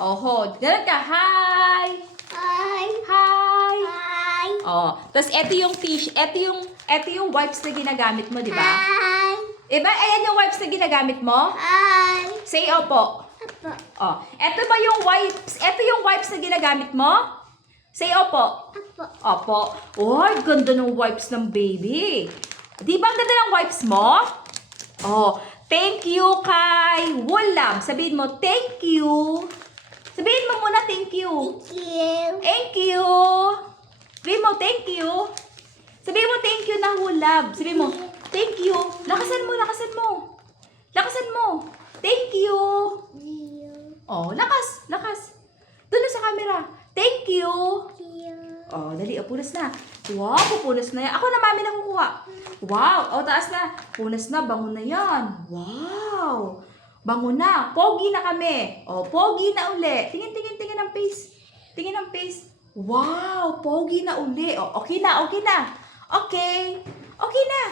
Oho, ganun ka. Hi! Hi. Hi! Hi. Oh, tapos ito yung ito yung wipes na ginagamit mo, di ba? Hi. Iba, ayan yung wipes na ginagamit mo? Hi. Say opo. Apo. Oh, ito ba yung wipes? Ito yung wipes na ginagamit mo? Say opo. Apo. Opo. Oh, ganda ng wipes ng baby. Di ba ang ganda ng wipes mo? Oh, thank you kay Woolab. Sabihin mo, thank you. Sabihin mo muna, thank you. Thank you. Thank you. Sabihin mo, thank you. Sabihin mo, thank you na Woolab. Sabihin mo, thank you. Lakasan mo, lakasan mo. Lakasan mo. Thank you. Oh, lakas, lakas. Doon na sa camera. Thank you. Oh, dali, punas na. Wow, pupunas na yan. Ako na, mami, nakukuha. Wow, taas na. Punas na, bango na yan. Wow. Bango na. Pogi na kami. Oh, pogi na uli. Tingin, tingin, tingin ang face. Tingin ang face. Wow, pogi na uli. Oh, okay na, okay na. Okay. Okay na.